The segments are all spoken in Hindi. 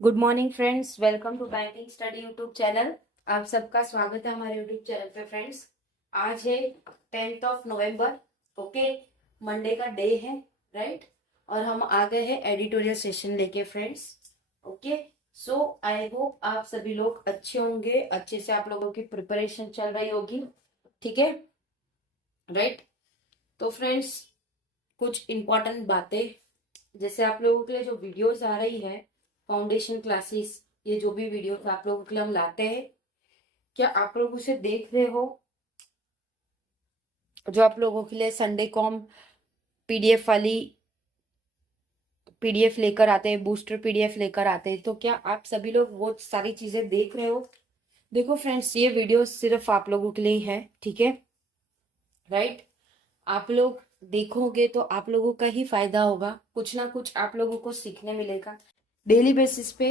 Good morning friends, welcome to banking study YouTube channel. आप सबका स्वागत है हमारे यूट्यूब चैनल पे फ्रेंड्स। आज है 10th of November. Okay, Monday का डे है, राइट। और हम आ गए हैं एडिटोरियल सेशन लेके friends. Okay, so I hope आप सभी लोग अच्छे होंगे, अच्छे से आप लोगों की प्रिपरेशन चल रही होगी, ठीक है, राइट। तो फ्रेंड्स, कुछ इंपॉर्टेंट बातें, जैसे आप लोगों के लिए जो वीडियोस आ रही है, फाउंडेशन क्लासेस, ये जो भी वीडियोस आप लोगों के लिए हम लाते हैं, क्या आप लोग उसे देख रहे हो? जो आप लोगों के लिए संडे कॉम पीडीएफ वाली पीडीएफ लेकर आते हैं, बूस्टर पीडीएफ लेकर आते हैं, तो क्या आप सभी लोग वो सारी चीजें देख रहे हो? देखो फ्रेंड्स, ये वीडियो सिर्फ आप लोगों के लिए ही है, ठीक है, राइट। आप लोग देखोगे तो आप लोगों का ही फायदा होगा, कुछ ना कुछ आप लोगों को सीखने मिलेगा डेली बेसिस पे।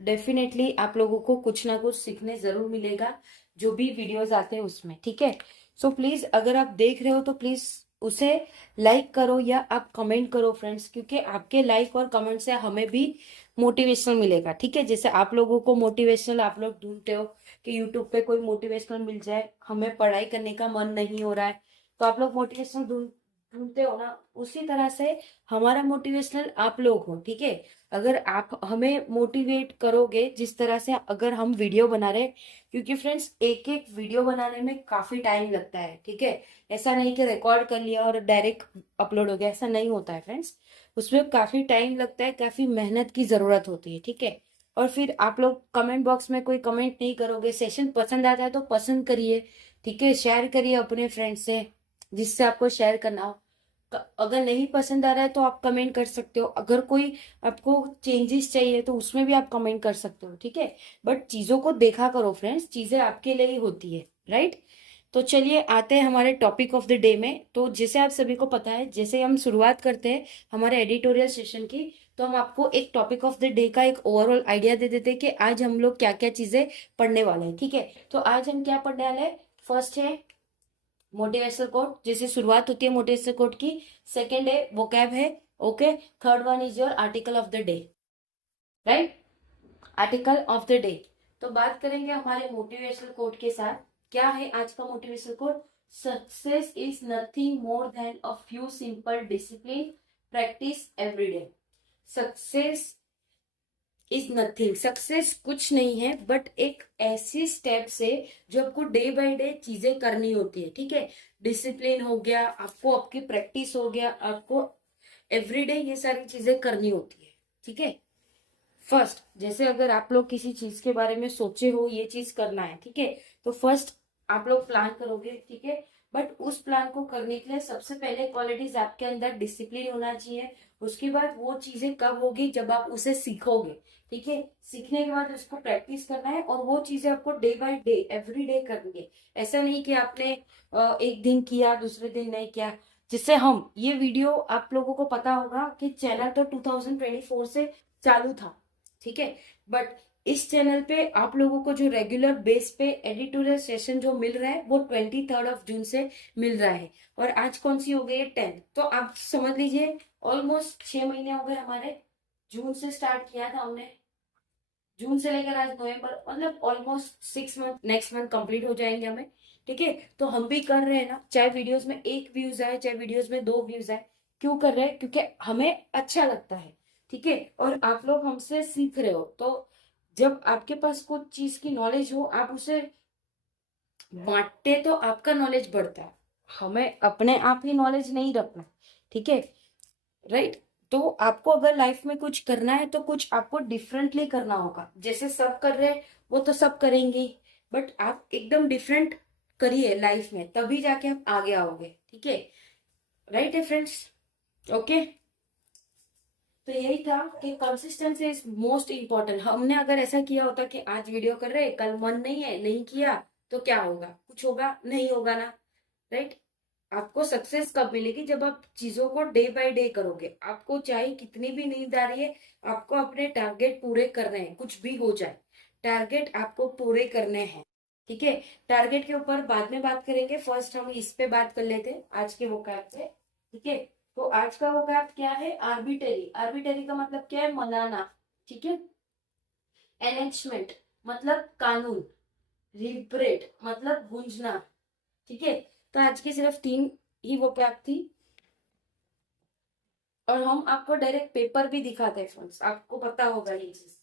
डेफिनेटली आप लोगों को कुछ ना कुछ सीखने जरूर मिलेगा जो भी वीडियोस आते हैं उसमें, ठीक है। सो प्लीज, अगर आप देख रहे हो तो प्लीज उसे लाइक करो या आप कमेंट करो फ्रेंड्स, क्योंकि आपके लाइक और कमेंट से हमें भी मोटिवेशनल मिलेगा, ठीक है। जैसे आप लोगों को मोटिवेशनल आप लोग ढूंढते हो कि यूट्यूब पे कोई मोटिवेशनल मिल जाए, हमें पढ़ाई करने का मन नहीं हो रहा है, तो आप लोग मोटिवेशनल ढूंढते हो ना, उसी तरह से हमारा मोटिवेशनल आप लोग हो, ठीक है। अगर आप हमें मोटिवेट करोगे जिस तरह से, अगर हम वीडियो बना रहे, क्योंकि फ्रेंड्स एक एक वीडियो बनाने में काफी टाइम लगता है, ठीक है। ऐसा नहीं कि रिकॉर्ड कर लिया और डायरेक्ट अपलोड हो गया, ऐसा नहीं होता है फ्रेंड्स। उसमें काफी टाइम लगता है, काफी मेहनत की जरूरत होती है, ठीक है। और फिर आप लोग कमेंट बॉक्स में कोई कमेंट नहीं करोगे, सेशन पसंद आता है तो पसंद करिए, ठीक है, शेयर करिए अपने फ्रेंड से जिससे आपको शेयर करना हो। अगर नहीं पसंद आ रहा है तो आप कमेंट कर सकते हो, अगर कोई आपको चेंजेस चाहिए तो उसमें भी आप कमेंट कर सकते हो, ठीक है। बट चीजों को देखा करो फ्रेंड्स, चीजें आपके लिए ही होती है, राइट। तो चलिए आते हैं हमारे टॉपिक ऑफ द डे में। तो जैसे आप सभी को पता है, जैसे हम शुरुआत करते हैं हमारे एडिटोरियल सेशन की, तो हम आपको एक टॉपिक ऑफ द डे का एक ओवरऑल आइडिया दे देते हैं कि आज हम लोग क्या क्या चीजें पढ़ने वाले हैं, ठीक है। तो आज हम क्या पढ़ने वाले हैं? फर्स्ट है मोटिवेशनल कोट, जैसे शुरुआत होती है मोटिवेशनल कोट की। सेकंड है वोकैब है, okay. Third one is your article of the day, right, article of the day. तो बात करेंगे हमारे मोटिवेशनल कोट के साथ। क्या है आज का motivational quote? Success is nothing more than a few simple discipline practice every day. Success is nothing, success कुछ नहीं है बट एक ऐसी स्टेप से जो आपको डे बाय डे चीजें करनी होती है, ठीक है। डिसिप्लिन हो गया, आपको आपकी प्रैक्टिस हो गया, आपको एवरीडे ये सारी चीजें करनी होती है, ठीक है। फर्स्ट, जैसे अगर आप लोग किसी चीज के बारे में सोचे हो ये चीज करना है, ठीक है, तो फर्स्ट आप लोग प्लान करोगे, ठीक है। बट उस प्लान को करने के लिए सबसे पहले क्वालिटीज आपके अंदर डिसिप्लिन होना चाहिए। उसके बाद वो चीजें कब होगी? जब आप उसे सीखोगे, ठीक है। सीखने के बाद उसको प्रैक्टिस करना है और वो चीजें आपको day by day every day करनी है। ऐसा नहीं कि आपने एक दिन किया दूसरे दिन नहीं किया। जिससे हम ये वीडियो, आप लोगों को पता होगा कि चैनल तो 2024 से चालू था, ठीक है। बट इस चैनल पे आप लोगों को जो रेगुलर बेस पे एडिटोरियल सेशन जो मिल रहा है वो 23 जून से मिल रहा है। और आज कौन सी हो गई है? 10th। तो आप समझ लीजिए ऑलमोस्ट 6 महीने हो गए हमारे। जून से स्टार्ट किया था हमने, जून से लेकर आज नवंबर, मतलब almost 6 month, next month complete हो जाएंगे हमें, ठीक है। तो हम भी कर रहे हैं ना, चाहे वीडियोस में एक व्यूज आए चाहे वीडियोस में 2 व्यूज आए, क्यों कर रहे हैं? क्योंकि हमें अच्छा लगता है, ठीक है। और आप लोग हमसे सीख रहे हो, तो जब आपके पास कुछ चीज की नॉलेज हो, आप उसे बांटते तो आपका नॉलेज बढ़ता है। हमें अपने आप ही नॉलेज नहीं रखना, ठीक है, राइट। तो आपको अगर लाइफ में कुछ करना है तो कुछ आपको डिफरेंटली करना होगा। जैसे सब कर रहे हैं वो तो सब करेंगे ही, बट आप एकदम डिफरेंट करिए लाइफ में, तभी जाके आप आगे आओगे, ठीक है, राइट है फ्रेंड्स। ओके, तो यही था कि कंसिस्टेंसी इज मोस्ट इम्पोर्टेंट। हमने अगर ऐसा किया होता कि आज वीडियो कर रहे, कल मन नहीं है, नहीं किया, तो क्या होगा? कुछ होगा? नहीं होगा ना, राइट। आपको सक्सेस कब मिलेगी? जब आप चीजों को डे बाय डे करोगे। आपको चाहे कितनी भी नींद आ रही है, आपको अपने टारगेट पूरे करने हैं, कुछ भी हो जाए, टारगेट आपको पूरे करने हैं, ठीक है। टारगेट के ऊपर बाद में बात करेंगे, फर्स्ट हम इस पे बात कर लेते हैं आज के वोकैब पे, ठीक है। तो आज का वोकैब क्या है? आर्बिटरी। आर्बिटरी का मतलब क्या है? मनाना, ठीक है। एनएचमेंट मतलब कानून, रिपरेट मतलब गूंजना। ठीक है, तो आज की सिर्फ 3 ही वो क्या थी, और हम आपको डायरेक्ट पेपर भी दिखाते हैं फ्रेंड्स, आपको पता होगा ये चीज।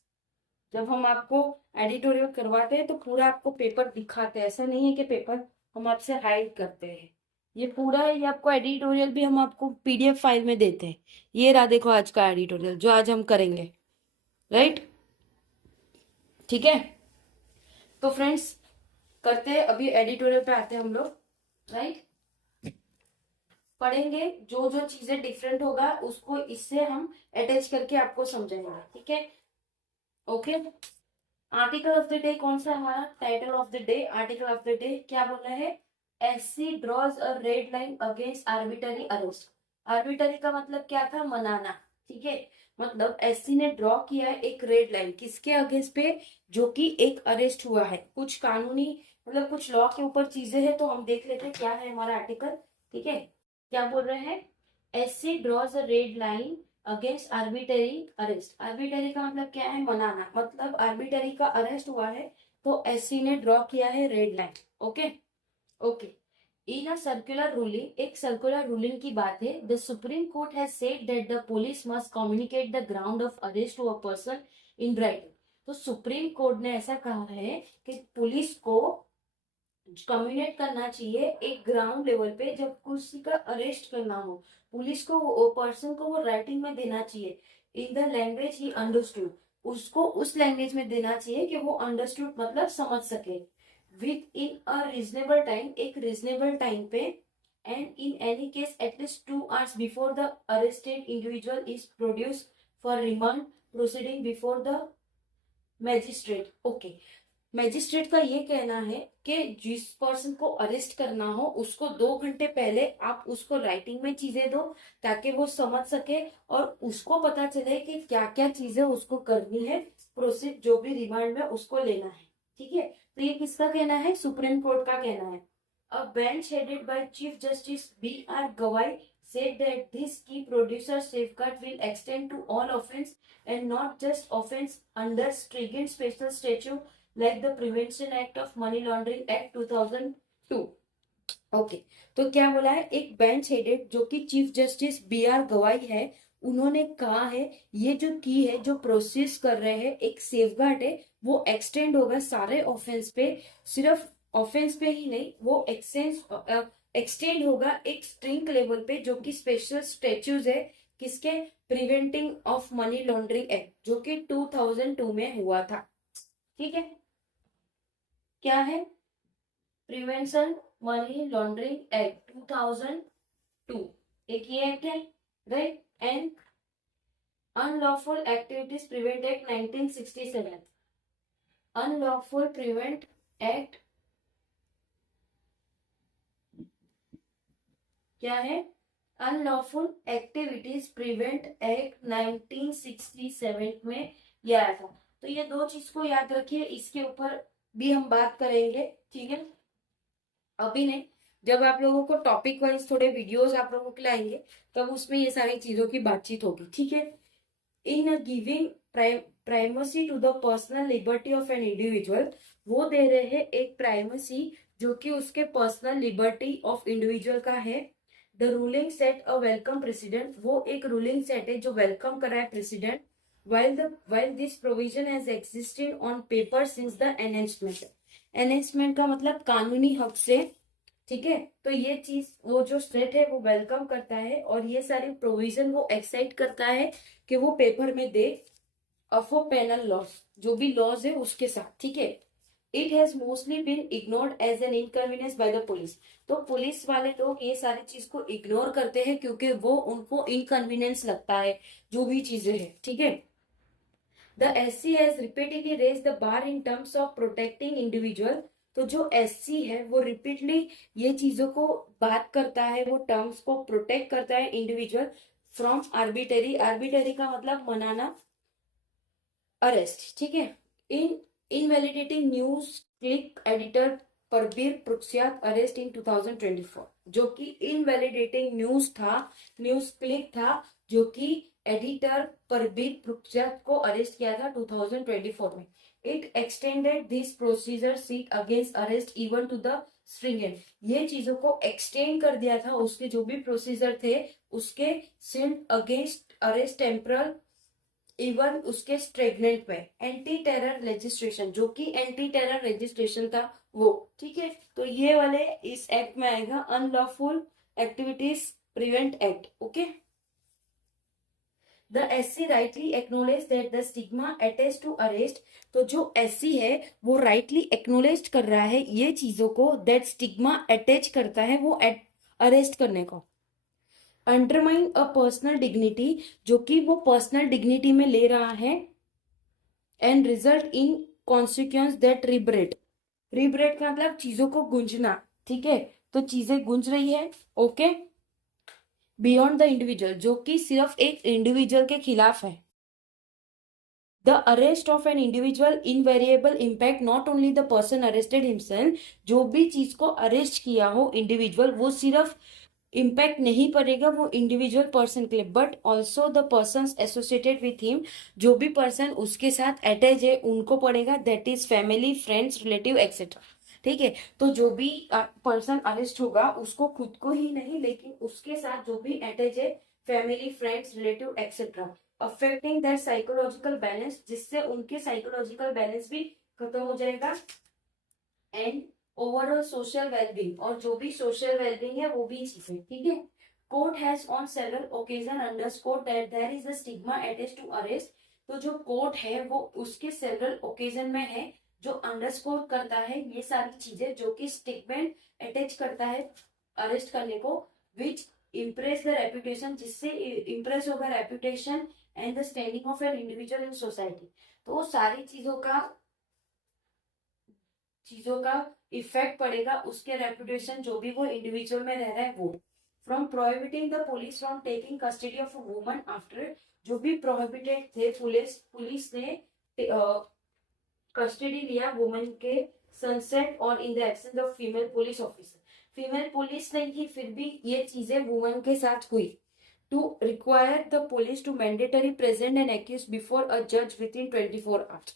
जब हम आपको एडिटोरियल करवाते हैं तो पूरा आपको पेपर दिखाते हैं, ऐसा नहीं है कि पेपर हम आपसे हाइड करते हैं। ये पूरा है, ये आपको एडिटोरियल भी हम आपको पीडीएफ फाइल में देते हैं। ये रहा देखो आज का एडिटोरियल जो आज हम करेंगे, राइट। ठीक है, तो फ्रेंड्स करते हैं, अभी एडिटोरियल पे आते हैं हम लोग, राइट। पढ़ेंगे जो जो चीजें डिफरेंट होगा उसको इससे हम अटैच करके आपको समझाएंगे, ठीक है। Okay, article of the day कौन सा हमारा, title of the day, article of the day क्या बोल रहा है, SC draws a red line against arbitrary arrest. Arbitrary का मतलब क्या था, मनाना, ठीक है। मतलब एससी ने ड्रॉ किया है एक रेड लाइन, किसके अगेंस्ट पे, जो कि एक अरेस्ट हुआ है, कुछ कानूनी मतलब कुछ लॉ के ऊपर चीजें हैं, तो हम देख लेते हैं क्या है हमारा आर्टिकल, ठीक है। क्या बोल रहे हैं, SC draws a red line against arbitrary arrest. Arbitrary का मतलब क्या है, मनाना, मतलब आर्बिटरी का अरेस्ट हुआ है तो एससी ने ड्रॉ किया है red line. Okay, okay. In a circular ruling, एक सर्कुलर रूलिंग की बात है, the Supreme Court has said that the police must communicate the ground of arrest to a person in writing. तो सुप्रीम कोर्ट ने ऐसा कहा है कि पुलिस को कम्युनिकेट करना चाहिए एक ग्राउंड लेवल पे, जब किसी का अरेस्ट करना हो पुलिस को वो पर्सन को वो राइटिंग में देना चाहिए, in the language he understood, उसको उस लैंग्वेज में देना चाहिए कि वो अंडरस्टूड मतलब समझ सके, with in a reasonable time, एक रीजनेबल टाइम पे, and in any case at least 2 hours before the arrested individual is produce for remand proceeding before the magistrate. Okay, magistrate का ये कहना है कि जिस पर्सन को अरेस्ट करना हो उसको 2 घंटे पहले आप उसको राइटिंग में चीजें दो, ताकि वो समझ सके और उसको पता चले कि क्या क्या चीजें उसको करनी है, प्रोसीड जो भी रिमांड में उसको लेना है, ठीक है। तो ये किसका कहना है, सुप्रीम कोर्ट का कहना है। अ bench headed by chief justice B.R. गवाई said that this key producer safeguard will extend to all offense and not just offense under stringent special statute like the Prevention Act of Money Laundering Act 2002। Okay, तो क्या बोला है, एक बेंच हेडेड जो कि चीफ जस्टिस B.R. गवाई है, उन्होंने कहा है ये जो की है जो प्रोसेस कर रहे हैं एक सेफगार्ड है, वो एक्सटेंड होगा सारे ऑफेंस पे, सिर्फ ऑफेंस पे ही नहीं, वो एक्सटेंड होगा एक स्ट्रिंग लेवल पे, जो कि स्पेशल स्टेच्यूज है किसके, preventing of money laundering act जो कि 2002 में हुआ था, ठीक है। क्या है, प्रिवेंशन मनी लॉन्ड्रिंग एक्ट 2002, एक ये एक्ट है, right. And unlawful activities prevent act 1967, unlawful prevent act क्या है, अनलॉफुल एक्टिविटीज प्रिवेंट एक्ट 1967 में ये आया था। तो ये दो चीज को याद रखिए, इसके ऊपर भी हम बात करेंगे, ठीक है। अभी नहीं, जब आप लोगों को टॉपिक वाइज थोड़े वीडियोस आप लोगों के लिए आएंगे तब उसमें ये सारी चीजों की बातचीत होगी, ठीक है। In giving primacy to the personal liberty of an individual, वो दे रहे हैं एक प्राइमेसी जो कि उसके पर्सनल लिबर्टी ऑफ इंडिविजुअल का है। The ruling set a welcome president, वो एक रूलिंग सेट है जो वेलकम करा है president, while this provision has existed on paper since the enactment। एनेक्समेंट का मतलब कानूनी हक से, ठीक है। तो ये चीज वो जो स्टेट है वो वेलकम करता है, और ये सारी प्रोविजन वो एक्साइट करता है कि वो पेपर में दे ऑफ पेनल लॉज, जो भी लॉज है उसके साथ, ठीक है। It has mostly been ignored as an inconvenience by the police, तो पुलिस वाले लोग ये सारी चीज को इग्नोर करते हैं क्योंकि वो उनको इनकन्वीनियंस लगता है जो भी चीजें है, ठीक है। The SC has repeatedly raised the bar in terms of protecting individual, तो जो SC है वो रिपीटली ये चीजों को बात करता है, वो टर्म्स को प्रोटेक्ट करता है इंडिविजुअल फ्रॉम आर्बिटरी, आर्बिटरी का मतलब मनाना, अरेस्ट, ठीक है। इन इनवैलिडेटिंग न्यूज क्लिक एडिटर परबीर प्रख्यात अरेस्ट इन 2024, जो कि इनवैलिडेटिंग न्यूज था, न्यूज क्लिक था जो कि एडिटर परबीर भुगचंद को अरेस्ट किया था 2024 में। It extended this procedure seat against arrest even to the stringent. ये चीजों को एक्सटेंड कर दिया था, उसके जो भी प्रोसीजर थे उसके Sint against arrest temporal even उसके स्ट्रेगनेंट में। एंटी टेरर लेजिस्लेशन, जो कि एंटी टेरर लेजिस्लेशन था वो, ठीक है। तो ये वाले इस एक्ट में आएगा, unlawful activities prevent act, okay. The SC rightly acknowledge that the stigma attach to arrest. तो जो SC है वो राइटली एक्नोलेज कर रहा है ये चीजों को, दैट स्टिग्मा अटैच करता है वो अरेस्ट करने को। अंडरमाइन अ पर्सनल डिग्निटी, जो कि वो पर्सनल डिग्निटी में ले रहा है। And result in consequence that rebate. Rebate का मतलब चीजों को गूंजना, ठीक है। तो चीजें गूंज रही है, ओके। बियॉन्ड द इंडिविजुअल, जो कि सिर्फ एक इंडिविजुअल के खिलाफ है। The arrest of an individual invariable impact not only the person arrested himself. जो भी चीज को अरेस्ट किया हो इंडिविजुअल, वो सिर्फ इम्पैक्ट नहीं पड़ेगा वो इंडिविजुअल पर्सन के लिए, but also the person associated with him. जो भी पर्सन उसके साथ अटैच है उनको पड़ेगा, that is family, friends, relative etcetera, ठीक है। तो जो भी पर्सन अरेस्ट होगा उसको खुद को ही नहीं लेकिन उसके साथ जो भी अटैच है, family, friends, relative etcetera, affecting that psychological balance, जिससे उनके साइकोलॉजिकल बैलेंस भी खत्म हो जाएगा। एंड ओवरऑल सोशल वेलबींग, और जो भी सोशल वेलबींग है वो भी चीजें, ठीक है। Court has on several occasion underscored that there is a stigma attached to arrest. तो जो कोर्ट है वो उसके सेवरल ओकेजन में है जो अंडरस्कोर करता है ये सारी चीजें, जो कि स्टिगमेंट अटैच करता है अरेस्ट करने को, विच इम्प्रेस द रेपुटेशन, जिससे इम्प्रेस होगा reputation and the standing of an individual in society. तो सारी चीजों का इफेक्ट पड़ेगा उसके रेपुटेशन, जो भी वो इंडिविजुअल में रह रहा है वो। From prohibiting the police from taking custody of a woman after, जो भी प्रोहिबिटेड थे, पुलिस ने कस्टडी लिया वुमन के सनसेट और in the absence of female police officer. Female police नहीं थी फिर भी ये चीजें वुमन के साथ हुई। To require the police to mandatory present and accuse before a जज विद इन 24 आवर्स।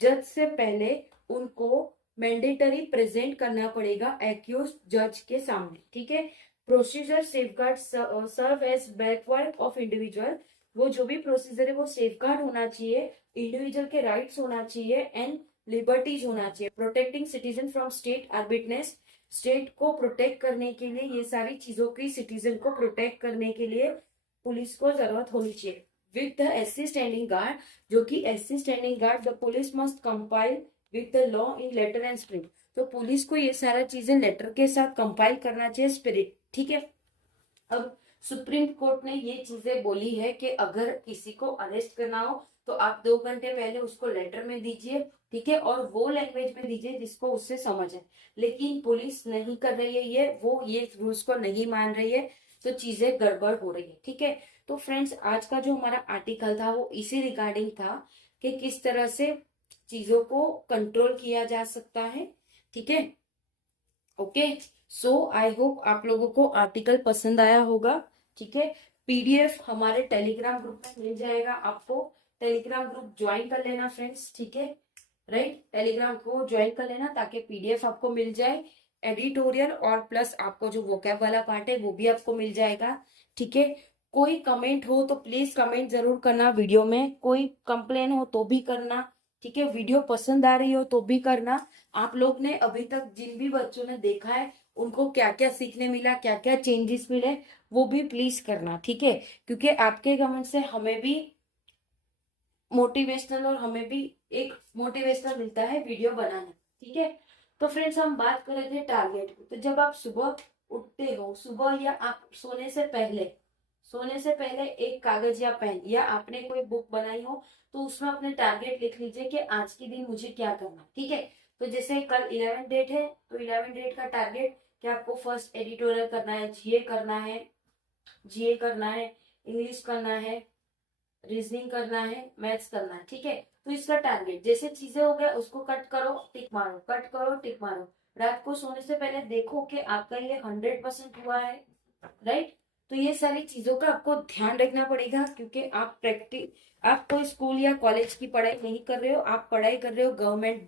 जज से पहले उनको मैंडेटरी प्रेजेंट करना पड़ेगा एक्यूज जज के सामने, ठीक है। Procedure safeguard serve as backward of individual. वो जो भी प्रोसीजर है वो सेफगार्ड होना चाहिए, इंडिविजुअल के राइट्स होना चाहिए एंड लिबर्टीज होना चाहिए। Protecting citizen from state arbitrariness, state को प्रोटेक्ट करने के लिए, ये सारी चीजों की सिटीजन को प्रोटेक्ट करने के लिए पुलिस को जरूरत होनी चाहिए। With the SC standing guard, जो कि SC standing guard, the police must compile with the law in letter and spirit. तो पुलिस को ये सारा चीजें लेटर के साथ कंपाइल करना चाहिए, स्पिरिट, ठीक है। अब सुप्रीम कोर्ट ने ये चीजें बोली है कि अगर किसी को अरेस्ट करना हो तो आप 2 घंटे पहले उसको लेटर में दीजिए, ठीक है, और वो लैंग्वेज में दीजिए जिसको उससे समझ है। लेकिन पुलिस नहीं कर रही है ये रूल्स को नहीं मान रही है, तो चीजें गड़बड़ हो रही है, ठीक है। तो फ्रेंड्स, आज का जो हमारा आर्टिकल था वो इसी रिगार्डिंग था कि किस तरह से चीजों को कंट्रोल किया जा सकता है, ठीक है। ओके, सो आई होप आप लोगों को आर्टिकल पसंद आया होगा, ठीक है। PDF हमारे टेलीग्राम ग्रुप में मिल जाएगा, आपको टेलीग्राम ग्रुप ज्वाइन कर लेना फ्रेंड्स, ठीक है, राइट। टेलीग्राम को ज्वाइन कर लेना ताकि PDF आपको मिल जाए, एडिटोरियल और प्लस आपको जो वोकैब वाला पार्ट है वो भी आपको मिल जाएगा, ठीक है। कोई कमेंट हो तो प्लीज कमेंट जरूर करना वीडियो में, कोई कंप्लेन हो तो भी करना, ठीक है। वीडियो पसंद आ रही हो तो भी करना। आप लोग ने अभी तक जिन भी बच्चों ने देखा है उनको क्या क्या सीखने मिला, क्या क्या चेंजेस मिले, वो भी प्लीज करना, ठीक है। क्योंकि आपके कमेंट से हमें भी मोटिवेशनल और हमें भी एक मोटिवेशनल मिलता है वीडियो बनाना, ठीक है। तो फ्रेंड्स, हम बात कर रहे थे टारगेट की। तो जब आप सुबह उठते हो, सुबह या आप सोने से पहले एक कागज या पेन या आपने कोई बुक बनाई हो तो उसमें अपने टारगेट लिख लीजिए कि आज के दिन मुझे क्या करना, ठीक है। तो जैसे कल 11 डेट है तो 11 डेट का टारगेट कि आपको फर्स्ट एडिटोरियल करना है, जीए करना है, इंग्लिश करना है, रीजनिंग करना है, मैथ्स करना है, ठीक है। तो इसका टारगेट जैसे चीजें हो गया उसको कट करो, टिक मारो, कट करो, टिक मारो। रात को सोने से पहले देखो कि आपका ये 100% हुआ है, राइट। तो ये सारी चीजों का आपको ध्यान रखना पड़ेगा, क्योंकि आप कोई स्कूल या कॉलेज की पढ़ाई नहीं कर रहे हो, आप पढ़ाई कर रहे हो गवर्नमेंट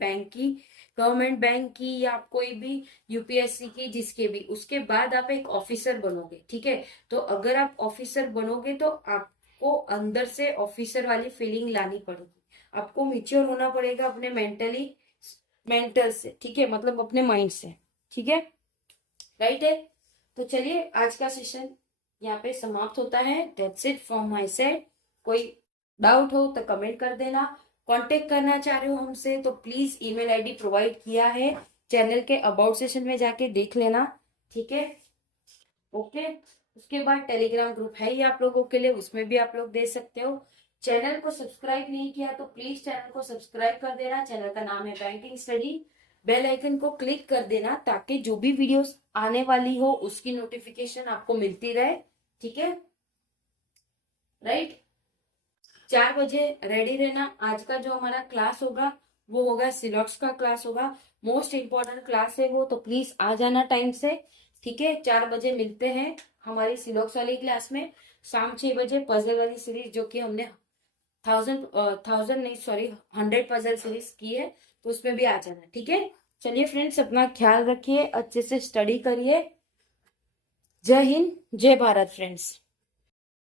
बैंक की या आप कोई भी यूपीएससी की, जिसके भी, उसके बाद आप एक ऑफिसर बनोगे, ठीक है। तो अगर आप ऑफिसर बनोगे तो आपको अंदर से ऑफिसर वाली फीलिंग लानी पड़ेगी, आपको मिच्योर होना पड़ेगा अपने मेंटल से, ठीक है, मतलब अपने माइंड से, ठीक है, राइट है। तो चलिए आज का सेशन यहाँ पे समाप्त होता है। That's it from my side. कोई डाउट हो तो कमेंट कर देना। कांटेक्ट करना चाह रहे हो हमसे तो प्लीज ईमेल आईडी प्रोवाइड किया है, चैनल के अबाउट सेशन में जाके देख लेना, ठीक है, ओके। उसके बाद टेलीग्राम ग्रुप है ही आप लोगों के लिए, उसमें भी आप लोग दे सकते हो। चैनल को सब्सक्राइब नहीं किया तो प्लीज चैनल को सब्सक्राइब कर देना। चैनल का नाम है बैंकिंग स्टडी। बेल आइकन को क्लिक कर देना ताकि जो भी वीडियोस आने वाली हो उसकी नोटिफिकेशन आपको मिलती रहे, ठीक है, राइट। 4 बजे रेडी रहना। आज का जो हमारा क्लास होगा वो होगा सिलॉक्स का क्लास होगा, मोस्ट इम्पोर्टेंट क्लास है वो, तो प्लीज आ जाना टाइम से, ठीक है। 4 बजे मिलते हैं हमारी सिलॉक्स वाली क्लास में। शाम 6 बजे पजल वाली सीरीज जो कि हमने 100 पजल सीरीज की है, तो उसमें भी आ जाना, ठीक है। चलिए फ्रेंड्स, अपना ख्याल रखिए, अच्छे से स्टडी करिए। जय हिंद, जय भारत फ्रेंड्स।